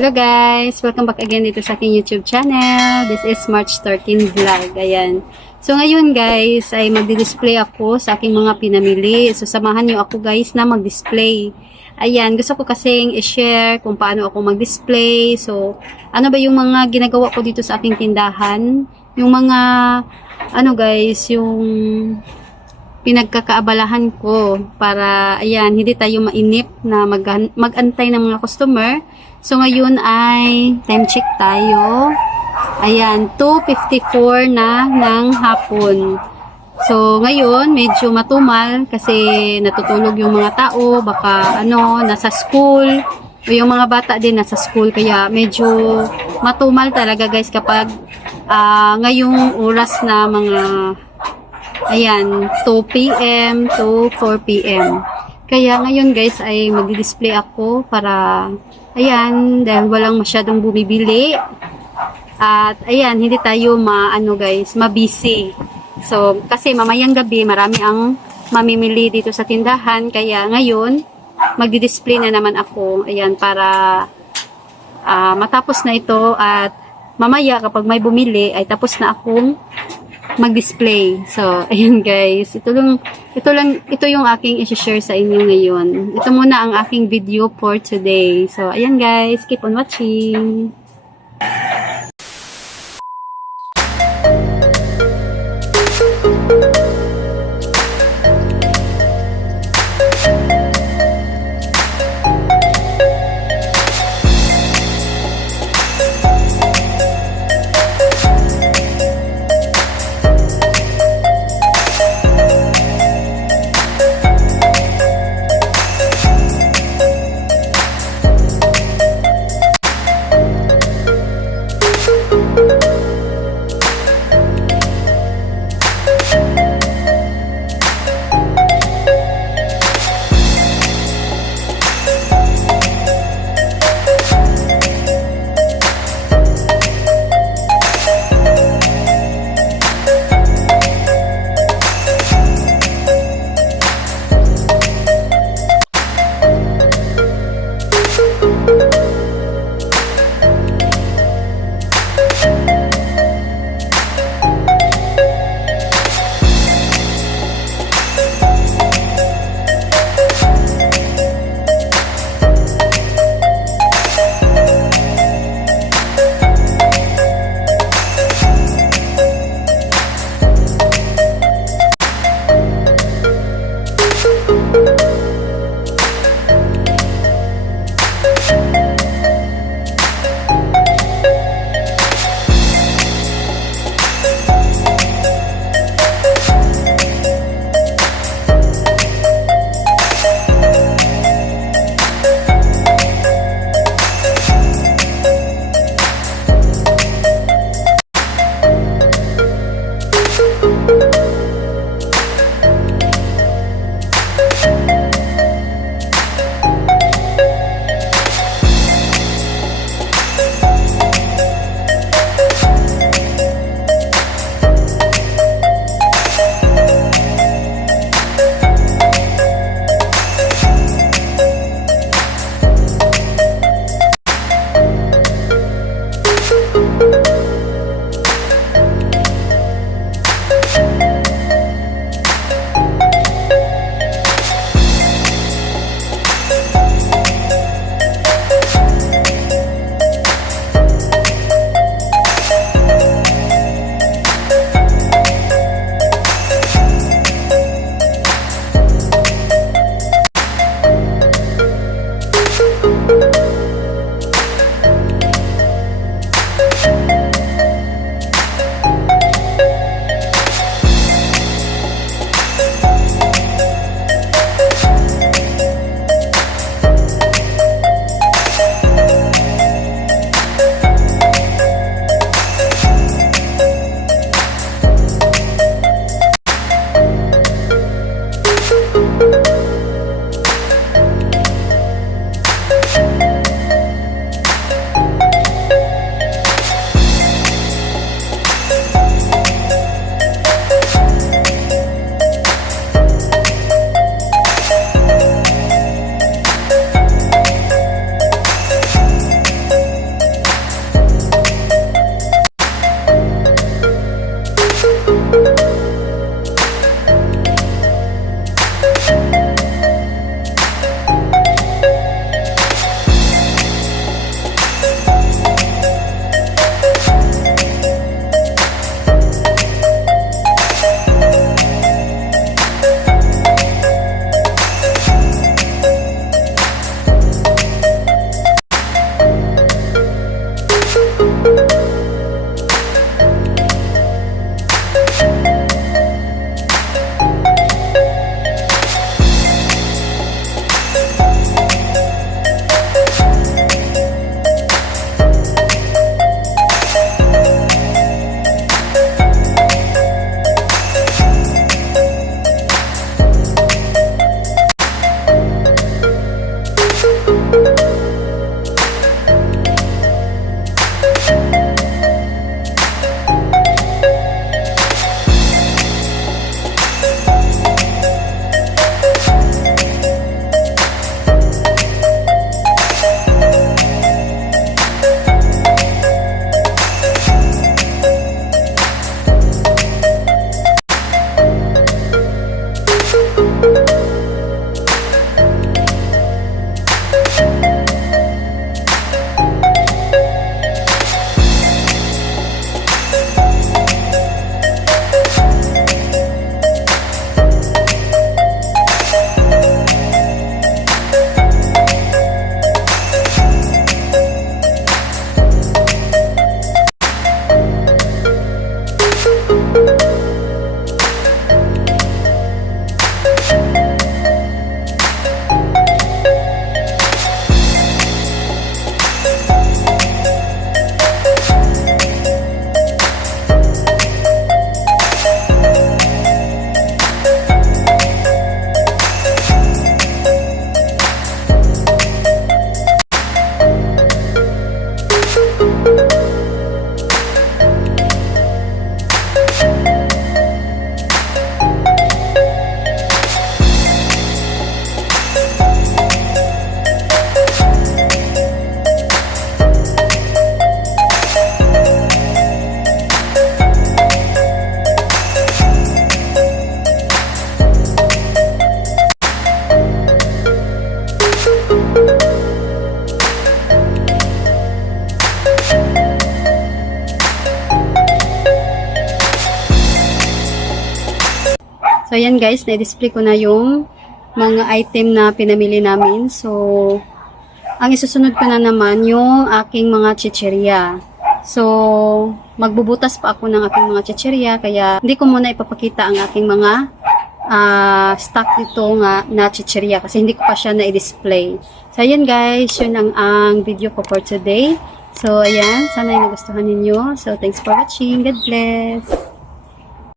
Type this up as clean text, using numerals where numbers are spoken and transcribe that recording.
Hello guys! Welcome back again dito sa aking YouTube channel. This is March 13 vlog. Ayan. So ngayon guys ay magdi-display ako sa aking mga pinamili. So samahan niyo ako guys na mag-display. Ayan. Gusto ko kasing i-share kung paano ako mag-display. So ano ba yung mga ginagawa ko dito sa aking tindahan. Yung mga ano guys, yung pinagkakaabalahan ko para ayan, hindi tayo mainip na mag-antay ng mga customer. So ngayon ay time check tayo. Ayan, 2:54 na ng hapon. So ngayon medyo matumal kasi natutulog yung mga tao, baka ano, nasa school o yung mga bata din nasa school, kaya medyo matumal talaga guys kapag ngayong oras na mga ayan, 2 PM to 4 PM. Kaya ngayon guys ay mag-display ako para ayan, dahil walang masyadong bumibili. At ayan, hindi tayo ma-busy. So, kasi mamayang gabi marami ang mamimili dito sa tindahan. Kaya ngayon, magdi-display na naman ako. Ayan, para matapos na ito at mamaya kapag may bumili ay tapos na akong mag-display. So, ayun guys. Ito yung aking i-share sa inyo ngayon. Ito muna ang aking video for today. So, ayan guys. Keep on watching. So, ayan guys, na-display ko na yung mga item na pinamili namin. So, ang isusunod ko na naman yung aking mga chichirya. So, magbubutas pa ako ng aking mga chichirya, kaya hindi ko muna ipapakita ang aking mga stock dito nga na chichirya kasi hindi ko pa siya na-display. So, ayan guys, yun ang video ko for today. So, ayan, sana yung nagustuhan ninyo. So, thanks for watching. God bless!